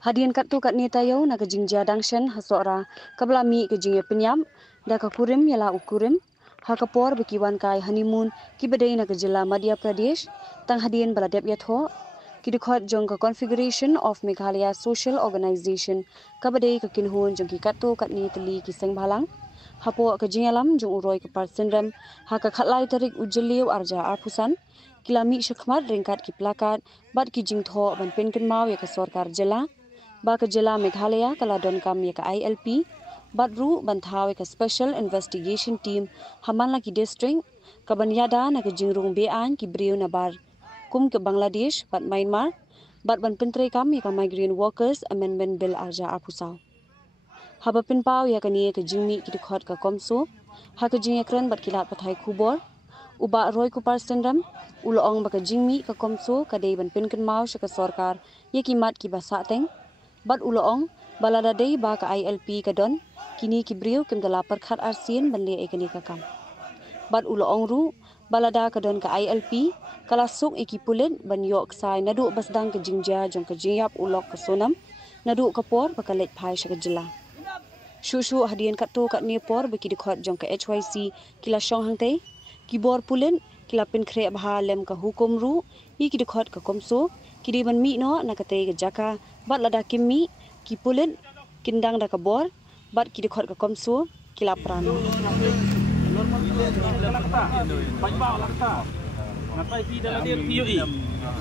Hadian kat tu kat ni tayo na kejingja dangshan hasora kablami kejingya penyam da ka kurim yala ukurim ha kapor bekiwan kai honeymoon ki bedai na kejela Madhya Pradesh tang hadian baladep yatho ki dikhot jong ka configuration of Meghalaya Social Organization ka bedai ka kinhun jong ki kat tu kat ni teli ki seng balang hapo kejingalam jong uroi ka par syndrome ha ka khatlai tarik ujeliu arja arpusan kilami shukmat ringkat ki plakat bat ki jingtho ban penken mau ya ka sarkar jela ba ka jela Meghalaya kala don kam ya ka ILP badru banthau ka special investigation team haman laki district ka banyada na ka jingrung bean ki briu na bar kum ke Bangladesh bat Myanmar bat ban pentre kam ya ka migrant workers amendment bill arja apusau haba pinpau ya ka ni ka jingmi ki dikhot ka komso ha ka jingya kran bat kilat pathai khubor uba roi kupar syndrome ulong ba ka jingmi ka komso ka dei ban penken mau sha ka sarkar ye ki mat ki basa teng bat uloong balada dei ba ka ILP ka don kini ki briu kim dala perkhat arsin bande ekani ka kam bat uloong ru balada ka don ka ILP kala suk eki pulit ban yok sai nadu basdang ka jingja jong ka jingyap ulok ka sonam nadu ka por ba ka let phai sha ka jila shu hadian kat tu kat ni por beki dikhot jong ka HYC kila shong hangte ki bor pulit kila pin khre bha lem ka hukum ru yi ki dikhot ka komso kidi ban mi no na ka te ka jaka bat lada kimi ki pulit kindang da ka bor bat ki dikhot ka komso kila pran ngapai pi dalam dia PUI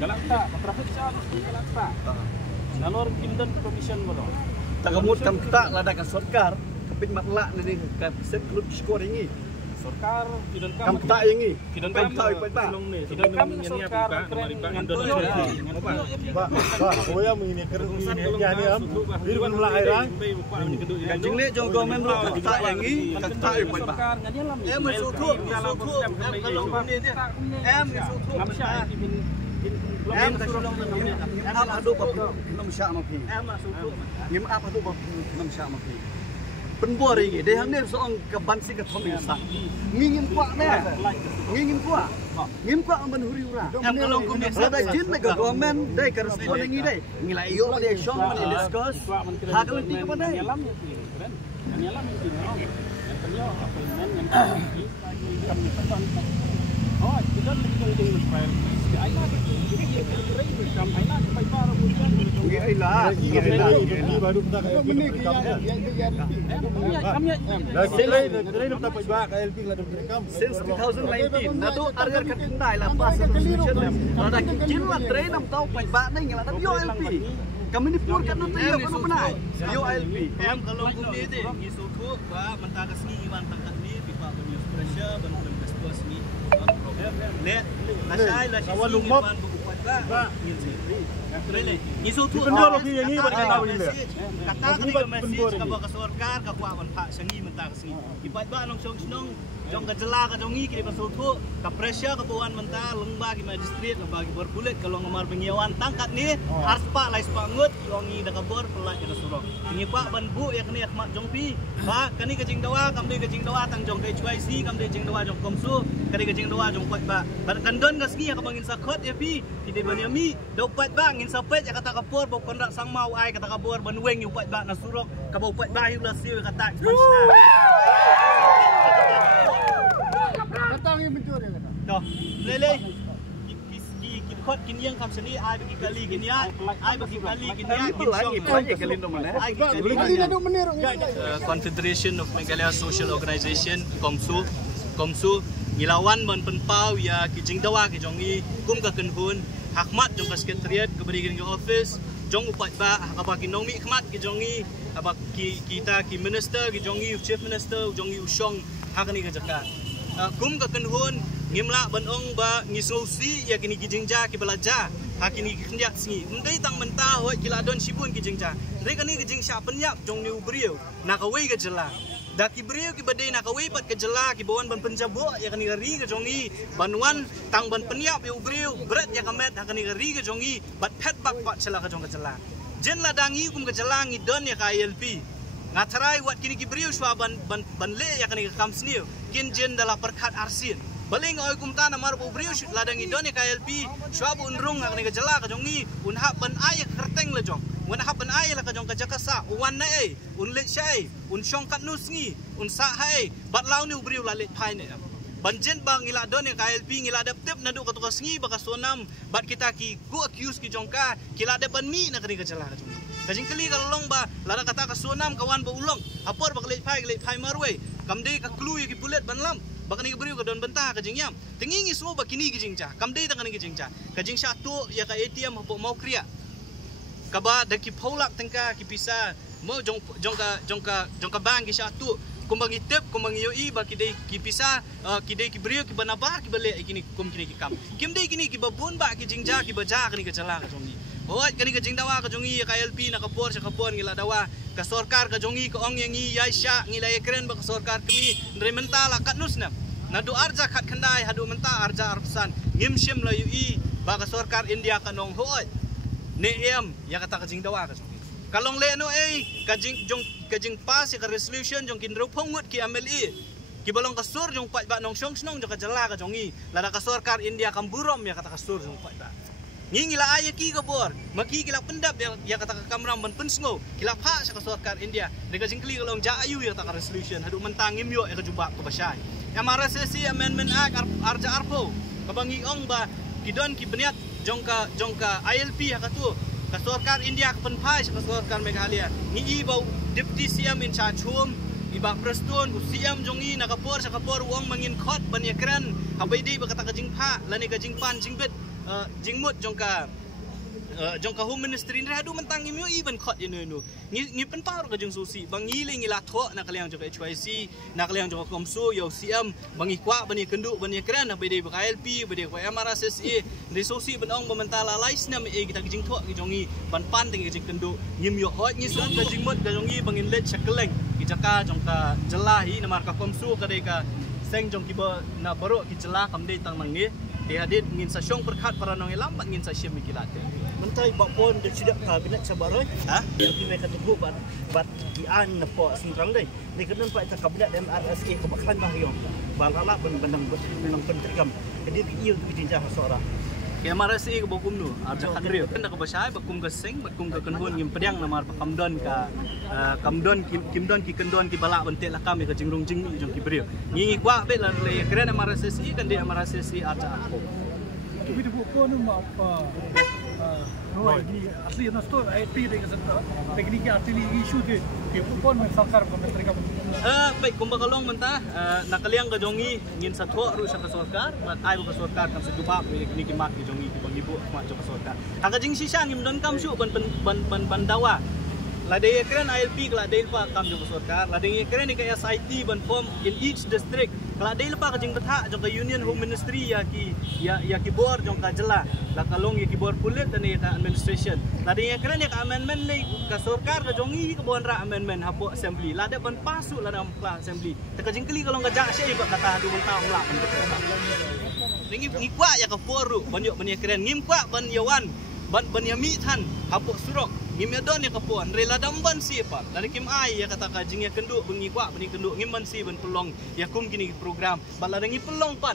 galakta traffic charge galakta nalor kimdan provision bodo tagamut kam kita lada ka sarkar kapit matla ni ka set klub skor ini sarkar kidan kam kita ini kidan kam ta pa ta kidan kam sarkar ba koya mengini kerja ini yani am birwan la aira kanjing le jong government lo kita ini kita pa ta em sutu em kalau ni dia em sutu em em adu ba nam sha ma phi em sutu ngim ap adu ba nam sha ma phi penbuar ini deh hang ni soang keban si ke thom sa ngingin kwa ne ngingin kwa aman huri ura em kalau kum ada jin me government dai ka respond ngi dai ngila yo dai shong man discuss ha kalau ti ka dai nyalam oh kita lebih Israel aina aina pai para bukan ini baru kita kayak since 2019 nado argar kan kendai la pas ada kin la train am tau pai ba dai ngila yo LP kami ni pur kan tu yo kan benai yo LP em kalau bumi deh isu tu ba mentah kesini iwan tangkat ni pipa news pressure ban press ni net lasai iwan buku ba isu tu penjual lagi yang ni berkata begini kata kali message ka ba ka sarkar ka kwa ban pak sangi mentah kesini ibat ba nong song jong ka jela ka jongi kiri ka sutu ka pressure ka buan mentah lengba ki magistrate lengba ki berbulet kalau ngamar pengiawan tangkat ni harus pak lai sepangut longi da ka bor pelak ka surok ini pak ban bu ya kini akmat jong pi ba kani ka jing dawa kam de ka jing dawa tang jong ka HYC kam de jing dawa jong komsu kani ka jing dawa jong pat ba kan don ka sgi ka bangin sakot ya pi tidak banyami dopat ba ngin sapet ya kata ka por bo kondak sang mau ai kata ka bor ban weng yu pat ba na surok ka bo pat ba yu la siu kata punchna datang yang mencuri kata Noh, lele. Kot kiniang kam seni ai bagi kali kinia, ai bagi kali kinia Confederation of Meghalaya Social Organization Komsu ngilawan ban penpau ya kijing dawa ki jongi kum ka kenhun hakmat jong ka sekretariat ka berigen ke office jong upat ba ka ki nongmi khmat ki jongi abak kita ki minister ki jongi chief minister jongi usong hakani ka jaka kum ka kenhun ngimla banong ba ngisusi ya kini kijingja ki belaja hakini kinja singi mendai tang mentah hoi kila don sibun kijingja reka ni kijing sya penyap jong ni ubriu nakawei ka jela da ki briu ki badai nakawei pat ka jela ki bawan ban penjabo ya kini ri ka jongi banwan tang ban penyap ya ubriu berat ya kamet hakani ri ka jongi bat pet bak pat jela ka jong ka jela jen la dangi kum ka jela ngi don ya ka ILP ngatarai wat kini ki briu shwa ban le ya kani ka kamsniu kin jen dala perkat arsin baling oi kumta na mar bubriu ladang idon ni KLP swab unrung ngak ni gejala ka jongi un hak ban ay kerteng le jong wan hak ban ay la ka jong ka jakasa wan na un le shai un shong kat nus ngi un sa hai bat law ni ubriu la le phai ne banjen bang ngila don ni KLP ngila dap tip na du ka tukas ngi baka sonam bat kita ki go accuse ki jongka kila de ban mi na ka ni gejala ka jong kajing kali kalong ba lada kata ka sonam kawan ba ulong apor bak le phai marwe kamde ka clue ki bullet ban lam baka ni beriu ka don bentah ka jingyam tingingi semua baki ni gijingcha kamdei tangan ni gijingcha ka jing satu ya ka ATM hapo mau kriya kaba da ki pholak tengka ki pisa mo jongka bang ki satu kumbangi tip kumbangi yoi baki dei ki pisa ki dei ki beriu ki banabar ki bale kini kum kini ki kam kim dei kini ki babun ba ki jingja ki baja kini ka chala ka jongi hoat kini ka jingdawa ka jongi ya KLP na kapor sa kapon ngila dawa ka sorkar ka jongi ka ong yangi yaisha ngila ekren ba ka sorkar kami ndre mentala katnus na nadu arja khat khandai hadu menta arja arpsan ngimshim la yui ba ka sorkar India ka nong hoat ne em ya kata ka jingdawa ka jongi kalong le no kajing pas ka resolution jong kinro phongut ki MLE ki balong ka sur jong pat ba nong shong snong jong ka jala ka jongi lada ka sorkar India kamburom ya kata ka sur jong pat ba ngingila aya ki ka bor maki kila pendap ya kata ka kamram ban pensngo kila pha sa ka sorkar India de ka jingkli kalong ja ayu ya kata ka resolution hadu mentang ngimyo ya ka jumba ka basai ya marasesi amendment act arja arpo kabangi ong ba kidon ki beniat jongka ILP ya katu ka sorkar India ka penphai sa ka sorkar Meghalaya ngi bau deputy CM in charge home iba prestun usiam jongi nakapor sa kapor uang mangin khot banyakran habaidi ba kata ka jingpha lani ka jingpan jingbet jingmut jongka home ministry ni hadu mentang ngimyo even khot yenu ngi penpar ka jing susi bangi le ngi latho na kaliang jong HYC na kaliang jong komsu yo siam bangi kwa bani kendu bani kran habaidi ba KLP bade ko MRSSE ni susi benong mentala lais na me kita jing tho ki jongi pan ting jing kendu ngimyo hot ngi su ka jingmut ka jongi bangin let chakeleng kijaka jongka jelahi namar ka komsu ka dei ka seng jong ki ba na baro ki jela kamdei tang nang ni dia hadit ngin sa syong perkhat para nong lambat ngin sa syem mikilat mentai bakpon de sidak kabinet sabaroi ha yang di mereka tunggu bat di an na po sentrang dei ni kenan pak kabinet MRSE ko baklan mahyong balala benang pentrigam jadi iu tu tinja hasora ke MRSE ko bokum nu arja khadriu kan ka basai bakum ka seng bakum ka kenhun ngim pedang namar kamdon ka kimdon ki kendon ki balak bentek lakam ka jingrung jing jong ki beriu ngi kwa be la le keren MRSE kan dia MRSE arja aku Tapi di buku ni apa? Ini asli yang nastor IP dengan teknik asli isu tu. Dia pun mensakar pemerintah. Baik kumbakalong mentah nakaliang ka jongi ngin sa tho ru sa ka sorkar mat ai ka sorkar kam sa duba ni ki mak ki jongi ki bangibu mak ka sorkar aga jing sisa ngim don kam su ban dawa la de kren ILP kala de pa kam jo sorkar la de kren ni ka SIT ban form in each district kala de pa ka jing betha jo ka Union Home Ministry ya ki bor jong ka jela la kalong ya ki bor pulit dan ya ka administration la de kren ya ka amendment le ka sorkar ka jongi ka bon ra amendment hapo assembly la de ban pasu la dalam assembly ta ka jing kali kalong ka ja sya iba kata du mentang la ringi ngikwa ya ka poru banyo ban ya kren ngim kwa ban yawan ban yami than hapo surok ngim ya don ya ka pon rela damban si pa la kim ai ya kata ka jing ya kendu bengi kwa bani kendu ngim ban si ban pelong ya kum kini program bala ringi pelong pat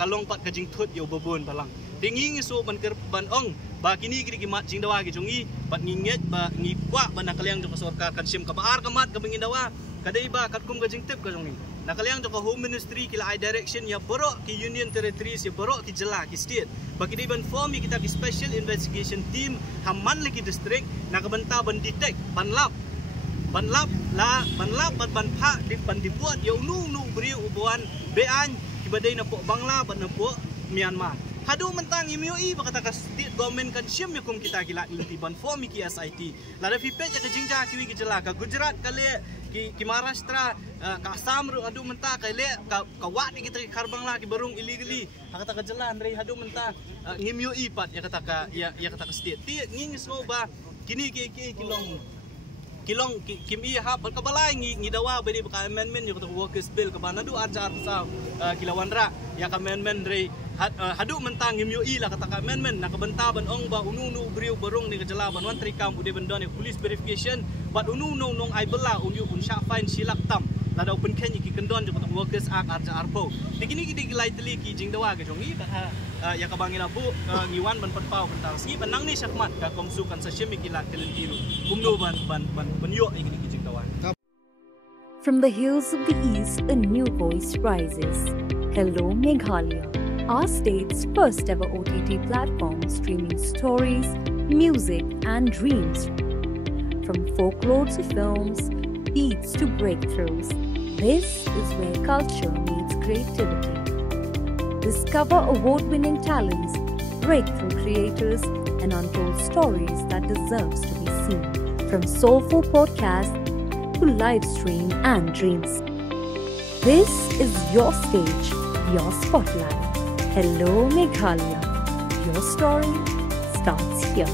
kalong pat ka jing thut yo babon balang tingi ngi so ban ker ban ong ba kini kini mat jing dawa ki jongi bat nginget ba ngi kwa ban nakaliang jong sorkar kan sim ka baar ka mat ka bengi dawa kadai ba kat kum ka jing tip ka jongi nakaliang jong Home Ministry kila I direction ya borok ki Union Territories ya borok ki jela ki state bagi di ban form kita ki special investigation team hamman lagi district nak benta ban detect ban lap ban pha di ban dibuat ya unu beri ubuan bean ki badai na po Bangla ban na po Myanmar hadu mentang MUI bakata ka state government kan syam yakum kita kila inti ban form ki SIT la da fi page ka jingja ki wi ki jela ka Gujarat ka le ki Maharashtra ka Assam ru adu mentah ka le ka wat ni kita karbang la ki barung illegally kata ka jalan rei hadu mentah ngimyo ipat ya kata ka state ti nging so ba kini kilong kim i ha ban ka balai ngi dawa beri ka amendment yo ka workers bill ka banadu arja sa kilawanra ya ka amendment rei hadu mentang ngimyo i la kata ka amendment nak benta ban ong ba unu beriu barung ni ka jala ban wan trikam ude ban don police verification but unu nong ai bela unyu unsha fine silak tam lada open ken ki kendon jo kotak workers ak arja arpo digini gidi gilai teli ki jing dawa ke jongi ya ka bangila bu ngiwan ban patpau bentang ski benang ni syakmat ka komsu kan sa syemi ki lak telen biru kumno ban yo igini ki jing dawa. From the hills of the east, a new voice rises. Hello Meghalaya, our state's first ever OTT platform streaming stories, music and dreams. From folklore to films, beats to breakthroughs, this is where culture meets creativity. Discover award-winning talents, breakthrough creators, and untold stories that deserves to be seen. From soulful podcasts to live stream and dreams. This is your stage, your spotlight. Hello Meghalaya. Your story starts here.